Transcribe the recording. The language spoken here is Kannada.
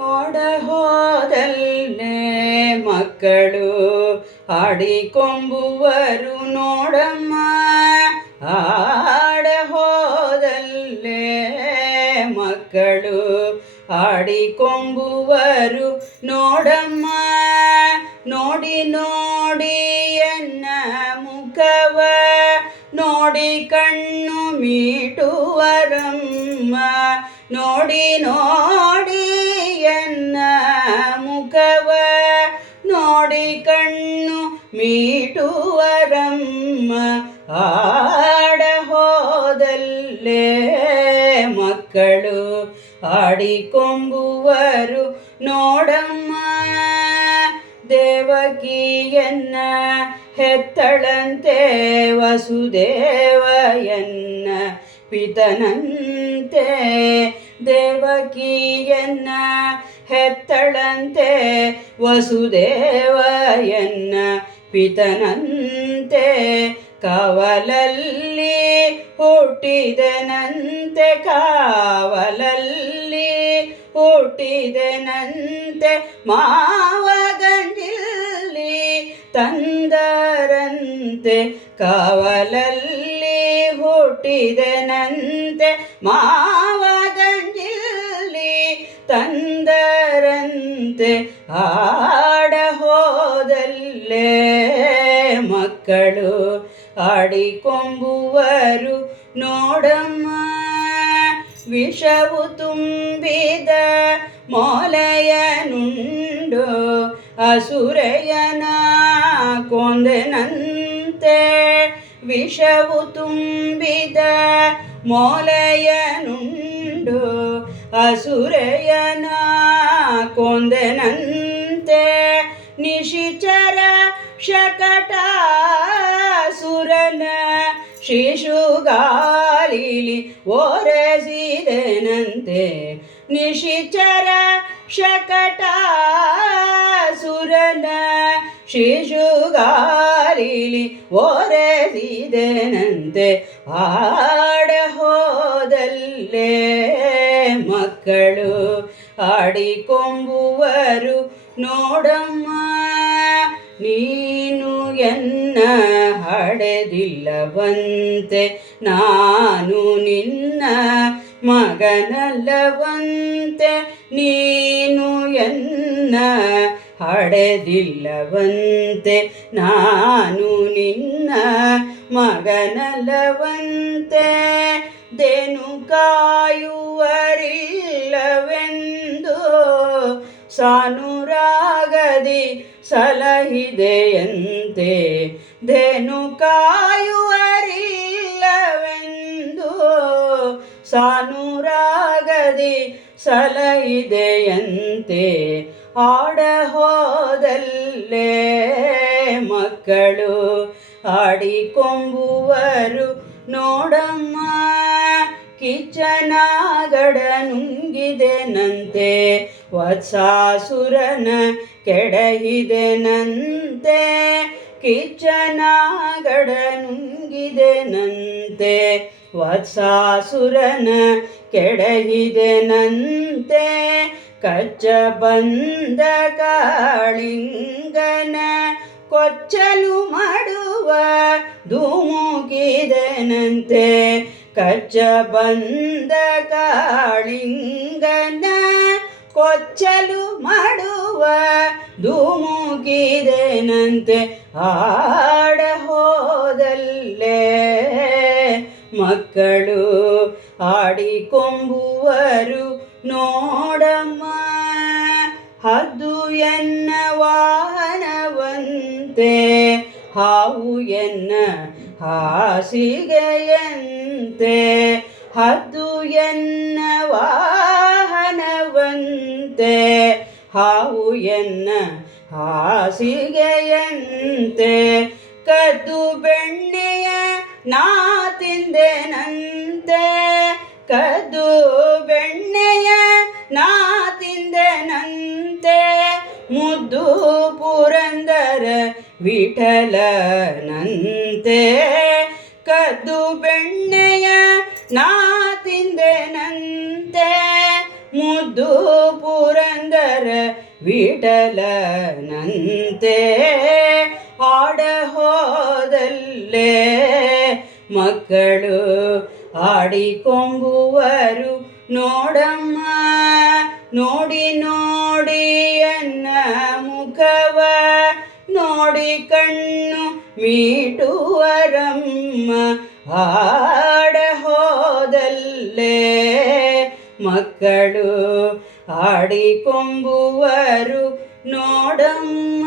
ಆಡ ಹೋದಲ್ಲೇ ಮಕ್ಕಳು ಆಡಿಕೊಂಬುವರು ನೋಡಮ್ಮ ಆಡ ಹೋದಲ್ಲೇ ಮಕ್ಕಳು ಆಡಿಕೊಂಬುವರು ನೋಡಮ್ಮ ನೋಡಿ ನೋಡಿ ಎನ್ನ ಮುಖವ ನೋಡಿ ಕಣ್ಣು ಮೀಟುವರಮ್ಮ ನೋಡಿ ನೋಡಿ ಎನ್ನ ಮುಖವ ನೋಡಿ ಕಣ್ಣು ಮೀಟುವರಮ್ಮ ಆಡ ಹೋದಲ್ಲೇ ಮಕ್ಕಳು ಆಡಿಕೊಂಬುವರು ನೋಡಮ್ಮ ದೇವಕಿಯನ್ನ ಹೆತ್ತಳಂತೆ ವಸುದೇವಯನ್ನ ಪಿತನಂತೆ ದೇವಕಿಯನ್ನ ಹೆತ್ತಳಂತೆ ವಸುದೇವಯನ್ನ ಪಿತನಂತೆ ಕಾವಲಲ್ಲಿ ಹುಟ್ಟಿದನಂತೆ ಕಾವಲಲ್ಲಿ ಹುಟ್ಟಿದನಂತೆ ಮಾವಗಂಜಿಲ್ಲಿ ತಂದರಂತೆ ಕಾವಲಲ್ಲಿ ಹುಟ್ಟಿದನಂತೆ ಮಾವಗಂಜಿಲ್ಲಿ ಆಡ ಹೋದಲ್ಲೇ ಮಕ್ಕಳು ಆಡಿಕೊಂಬುವರು. ನೋಡಮ್ಮ ವಿಷವು ತುಂಬಿದ ಮೊಲೆಯನುಂಡು ಅಸುರೆಯನ ಕೊಂದೆನಂತೆ. ವಿಷವು ತುಂಬಿದ ಮೊಲೆಯನುಂಡು ಅಸುರೆಯನ ಕೊಂದೆನಂತೆ ನಿಶಿಚರ ಶಕಟಾಸುರನ ಶಿಶುಗಾಲಿಲಿ ಓರೆಸಿದೆನಂತೆ ನಿಶಿಚರ ಶಕಟಾಸುರನ ಶಿಶುಗಾಲಿಲಿ ಓರಸಿದೆನಂತೆ ಆಡ ಹೋದಲ್ಲೇ ಮಕ್ಕಳು ಆಡಿಕೊಂಬುವರು ನೋಡಮ್ಮ, ನೀನು ಎನ್ನ ಹಡೆದಿಲ್ಲವಂತೆ. ನಾನು ನಿನ್ನ ಮಗನಲ್ಲವಂತೆ. ನೀನು ಎನ್ನ ಹಡೆದಿಲ್ಲವಂತೆ. ನಾನು ನಿನ್ನ ಮಗನಲ್ಲವಂತೆ. ದೇನು ಕಾಯುವರಿಲ್ಲವೆಂದು ಸಾನುರಾಗದಿ ಸಲಹಿದೆಯಂತೆ ಧೇನು ಕಾಯುವರಿಲ್ಲವೆಂದು ಸಾನುರಾಗದಿ ಸಲಹಿದೆಯಂತೆ ಆಡ ಹೋದಲ್ಲೇ ಮಕ್ಕಳು ಆಡಿಕೊಂಬುವರು ನೋಡಮ್ಮ. ಕಿಚ್ಚನಾಗಡ ನುಂಗಿದೆನಂತೆ ವತ್ಸಾಸುರನ ಕೆಡಹಿದೆನಂತೆ ಕಿಚ್ಚನಾಗಡ ನುಂಗಿದೆನಂತೆ ವತ್ಸಾಸುರನ ಕೆಡಹಿದೆನಂತೆ ಕಚ್ಚ ಬಂದ ಕಾಳಿಂಗನ ಕೊಚ್ಚಲು ಮಾಡುವ ಧೂಮುಗಿದೆನಂತೆ ಕಚ್ಚ ಬಂದ ಕಾಳಿಂಗನ ಕೊಚ್ಚಲು ಮಾಡುವ ಧೂಮುಗಿದೆನಂತೆ ಆಡ ಹೋದಲ್ಲೇ. ಮಕ್ಕಳು ಆಡಿಕೊಂಬುವರು ನೋಡಮ್ಮ, ಹದ್ದು ಎನ್ನ ವಾಹನವಂತೆ ಹಾವು ಎನ್ನ ಹಾಸಿಗೆಯಂತೆ ಹದ್ದು ಎನ್ನ ವಾಹನವಂತೆ, ಹಾವು ಎನ್ನ ಹಾಸಿಗೆಯಂತೆ. ಕದ್ದು ಬೆಣ್ಣೆಯ ನಾ ತಿಂದೆನಂತೆ, ಕದ್ದು ಬೆಣ್ಣೆಯ ನಾ ತಿಂದೆನಂತೆ. ಮುದ್ದು ಪುರಂದರ ವಿಠಲನಂತೆ. ನಾ ತಿಂದೆನಂತೆ ಮುದ್ದು ಪುರಂದರ ವಿಠಲನಂತೆ ಆಡ ಹೋದಲ್ಲೇ ಮಕ್ಕಳು ಆಡಿಕೊಂಬುವರು ನೋಡಮ್ಮ, ನೋಡಿ ನೋಡಿ ಅನ್ನ ಮುಖವ, ನೋಡಿ ಕಣ್ಣು ಮೀಟುವರಮ್ಮ. ಆಡ ಹೋದಲ್ಲೇ ಮಕ್ಕಳು ಆಡಿಕೊಂಬುವರು ನೋಡಮ್ಮ